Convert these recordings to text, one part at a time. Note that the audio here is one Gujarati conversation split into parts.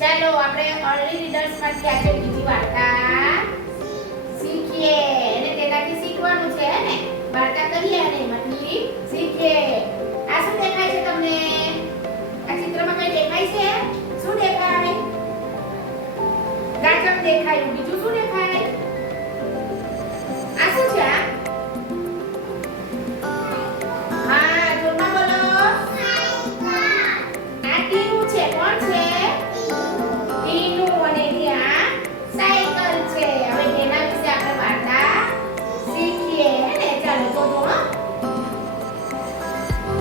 ચાલો આપણે અર્લી રીડર્સ માંથી આજે બીજી વાર્તા શીખીએ અને તેનાથી શીખવાનું છે હે ને વાર્તા કહીએ અને એમાંથી શીખીએ. આ શું દેખાય છે તમને? આ ચિત્રમાં કઈ દેખાય છે? શું દેખાય? ગાજર દેખાય. બીજું શું દેખાય? આ શું છે? હા જોરમાં બોલો. આ ટીનું છે. કોણ છે? ટીનું. અને ત્યાં સાયકલ છે. હવે તેના વિશે આપણે વાર્તા શીખીએ હે ને. ચાલો જોજો હો.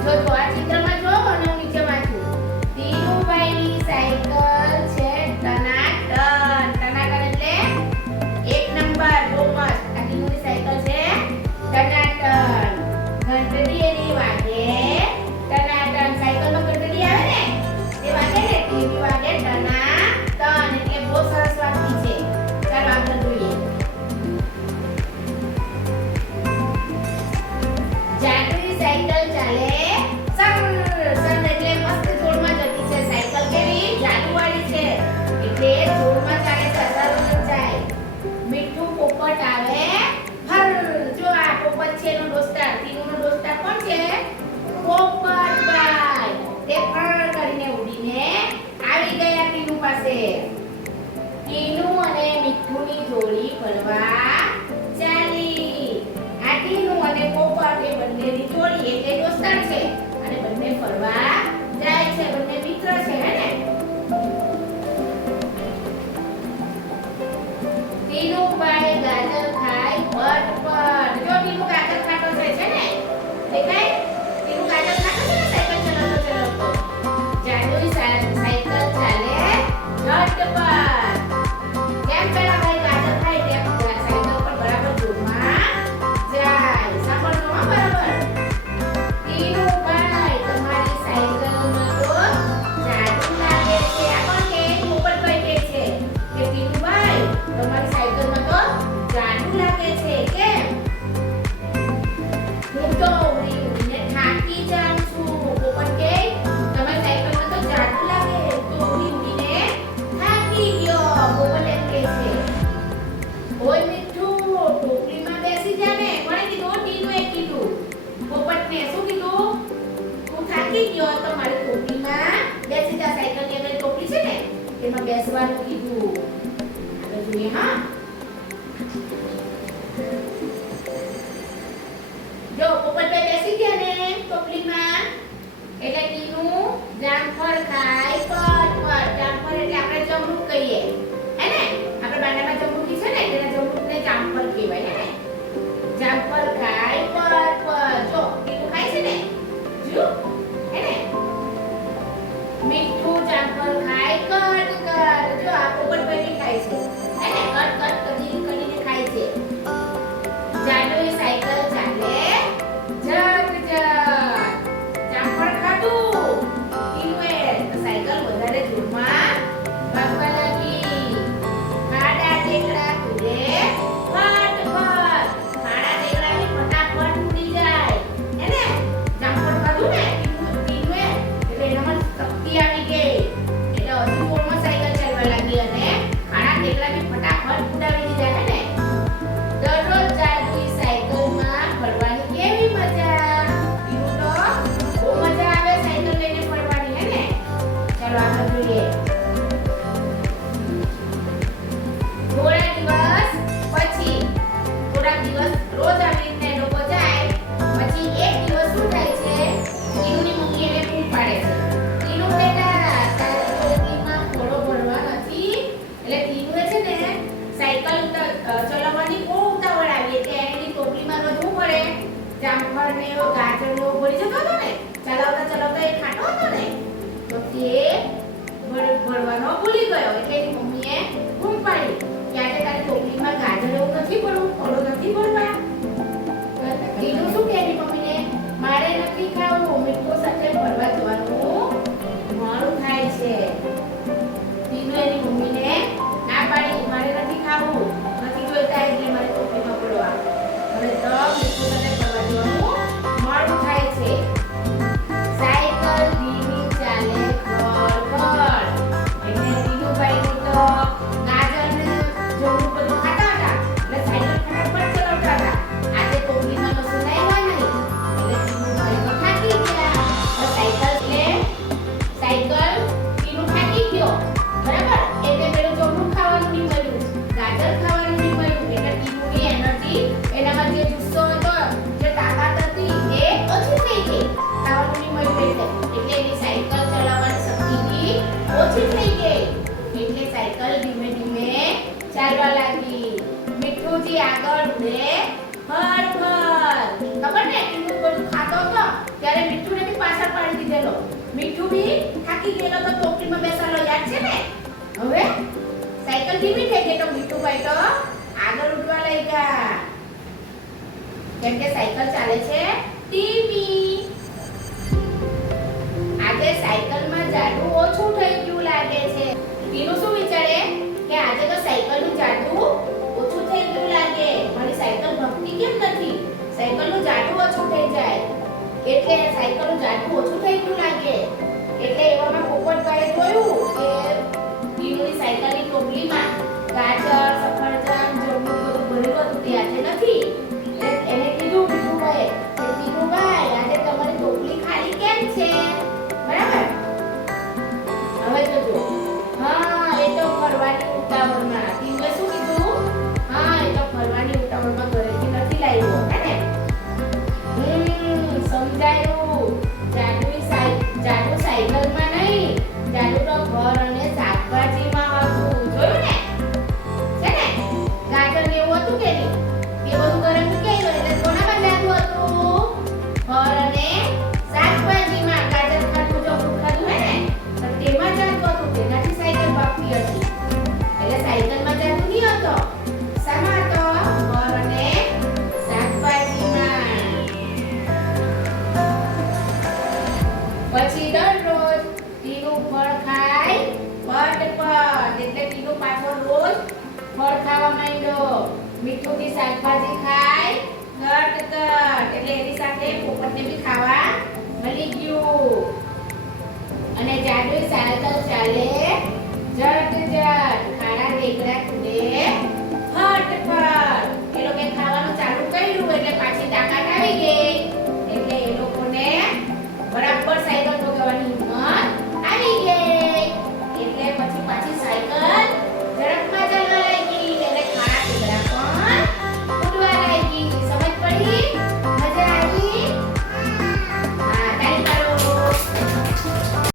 જોજો આ ચિત્રમાં જો અને હું નીચે વાંચું. ટીનુભાઈની સાયકલ છે ટનાટન. ટનાટન એટલે એક નંબર. બહુ મસ્ત. આ ટીનુની સાયકલ છે ટનાટન. ઘંટડી એની વાગે ટનાટન. સાયકલમાં ઘંટડી આવે ને તે વાગે ને ટીવી વાગે ટનાટન. એટલે બહુ સરસ વાગતી છે. ચાલો આપણે જોઈએ. જાદુઈ સાયકલ ચાલે સર સર એટલે મસ્ત જોરમાં જતી છે. સાયકલ કેવી જાદુવાળી છે એટલે જોરમાં ચાલે છે. સરસ જાય. મીઠું પોપટ આવે હર. જો આ પોપટ છે એનો દોસ્તાર. ટીનુનો દોસ્તાર કોણ છે? પોપટભાઈ. તે ફર કરીને ઉડીને આવી ગયા ટીનુ પાસે. ટીનુ અને મીઠુની જોડી ફરવા ચાલી. આ ટીનુ અને પોપટ એ બંનેની જોડી એટલે દોસ્તાર છે અને બંને ફરવા જાય છે. બંને મિત્ર છે હે ને. ટીનુભાઈ ગાજર ખાય પટ. જો ટીનુ ગાજર ખાતો છે ને દેખાય? ટીનુ ગાજર ખાતો છે ને સાયકલ ચલાવતો ચલાવતો. જાદુઈ સાયકલ ચાલે ઝટપટ. કેમ પેલા ભાઈ ગાજર ખાય તેમ સાયકલ પર બરાબર જોરમાં જાય. સાંભળજો હો બરાબર. ટીનુભાઈ તમારી સાયકલમાં તો જાદુ લાગે છે. આ કોણ કે? પોપટભાઈ કહે છે કે ટીનુભાઈ તમારી સાયકલમાં તો જાદુ લાગે છે. કેમ? હું તો ઉડી ઉડીને થાકી જાઉં છું. પોપટ કહે તમારી સાયકલમાં તો જાદુ લાગે. હું તો ઉડી ઉડીને થાકી ગયો. પોપટ એમ કહે છે. ઓય મીઠું ટોપલીમાં બેસી જા ને. કોણે કીધું? ટીનુએ કીધું. પોપટને શું કીધું? હું થાકી ગયો તો મારી ટોપલીમાં બેસી જા. સાયકલની અંદર ટોપલી છે ને એમાં બેસવાનું કીધું. આગળ જોઈએ હા. જો પોપટભાઈ બેસી ગયા ને ટોપલીમાં એટલે ટીનુ જામફળ ખાય પટ. જામફળ એટલે આપણે જમરૂક કહીએ હે ને. આપણે બાંડામાં જમરૂકી છે ને તેના જમરૂકને જામફળ કહેવાય હે ને. જામફળ ખાય પટ. જો ટીનુ ખાય છે ને જો હે ને. મીઠું જામફળ ખાય કટ. જો આ પોપટભાઈ બી ખાય છે હે ને. કટ કરીને ખાય છે. જાદુઈ સાયકલ ચાલે ઝટ. જામફળ ખાધું ટીનુએ તો સાયકલ વધારે જોરમાં ભાગવા લાગી. ખાડા ટેકરા કૂદે ફટ. ખાડા ટેકરા બી ફટાફટ ઉડી જાય હે ને. જામફળ ખાધું ને ટીનુએ એટલે એનામાં શક્તિ આવી ગઈ એટલે હજુ જોરમાં સાયકલ ચાલવા લાગી અને ખાડા ટેકરા બી ફટાફટ ઉડાવી દીધા હે ને. દરરોજ જાદુઈ સાયકલમાં ફરવાની કેવી મજા. ટીનુ તો બહુ મજા આવે સાયકલ લઈને ફરવાની હે ને. ચાલો આગળ જોઈએ. થોડા દિવસ રોજ આવી રીતના એ લોકો જાય. પછી એક દિવસ શું થાય છે? ટીનુની મમ્મી એને બૂમ પાડે છે. ટીનુ બેટા તારી ટોપલીમાં ફળો ભરવા નથી. એટલે ટીનુએ છે ને સાયકલ ચલાવવાની બહુ ઉતાવળ આવી એટલે એની ટોપલીમાં રોજ શું પડે? જામફળ ને ગાજર ને ભરી જતો હતો ને. ચલાવતા એ ખાટો હતો ને તો તે ભરવાનો ભૂલી ગયો એટલે એની મમ્મીએ બૂમ પાડી કે આજે તારી ટોપલીમાં ગાજર એવું નથી ભરવું, ફળો નથી ભરવા. ટીનુ શું કહે એની મમ્મીને? મારે નથી ખાવું. મીઠું સાથે ફરવા જવાનું મોડું થાય છે. ટીનુ એની મમ્મીને ના પાડી. મારે નથી ખાવું, નથી જોઈતા એટલે મારે ટોપલીમાં પડવા. હવે તો મીઠું સાથે ફરવા જવાનું મોડું થાય છે. સાયકલ ધીમી ચાલે ખડ. એટલે ટીનુ ચાલવા લાગી. મીઠુજી આગળ ઉડે ફર ફર. ખબર ને ટીનું બધું ખાતો હતો ત્યારે મીઠુને બી પાછળ પાડી દીધેલો. મીઠું બી થાકી ગયેલો તો ટોપલીમાં બેસાડો, યાદ છે ને? હવે સાયકલ ધીમી થઈ ગઈ તો મીઠુભાઈ તો આગળ ઉડવા લાગ્યા. કેમ કે સાયકલ ચાલે છે ધીમી. આજે સાયકલમાં જાદુ ઓછું થઈ ગયું લાગે છે. ટીનું શું વિચારે કે આજે તો સાયકલનું જાદુ ઓછું થઈ ગયું લાગે. મારી સાયકલ ભમતી કેમ નથી? સાયકલનું જાદુ ઓછું થઈ જાય એટલે સાયકલનું જાદુ ઓછું થઈ ગયું લાગે. એટલે એવામાં પોપટભાઈએ જોયું કે ટીનુની સાયકલની ટોપલીમાં ગાજર, સફરજન, જમરૂખ બધું ભરેલું હતું તે આજે નથી. એને કીધું મીઠુભાઈએ કે ટીનુભાઈ આજે તમારી ટોપલી ખાલી કેમ છે? બરાબર? હવે જોજો. હા, એ તો ફરવાની ઉતાવળમાં. ટીનુએ શું કીધું? હા, એ તો ફરવાની ઉતાવળમાં ઘરેથી નથી લાવ્યો, હે ને? સમજાયું. જાદુ સાયકલમાં નહીં, જાદુ તો ઘર અને શાકભાજીમાં હતું. જોયું ને? છે ને? ગાજર ને એવું હતું કે નહીં? એ બધું ઘરે મૂકી આવ્યો એટલે કોનામાં જાદુ હતું? ઘર અને શાકભાજીમાં. ગાજર ખાધું, જમરૂખ ખાધું, હે ને? તો તેમાં જાદુ હતું. તેનાથી સાયકલ ભાગતી હતી. એટલે સાયકલમાં જાદુ નહીં હતો. શામાં હતો? ઘર અને શાકભાજીમાં. પછી દરરોજ ટીનું ફળ ખાય પટ એટલે ટીનું પાછો રોજ ફળ ખાવા માંડ્યો. મીઠુંની શાકભાજી ખાય ગટ એટલે એની સાથે પોપટને બી ખાવા મળી ગયું. અને જાદુઈ સાયકલ ચાલે ઝટ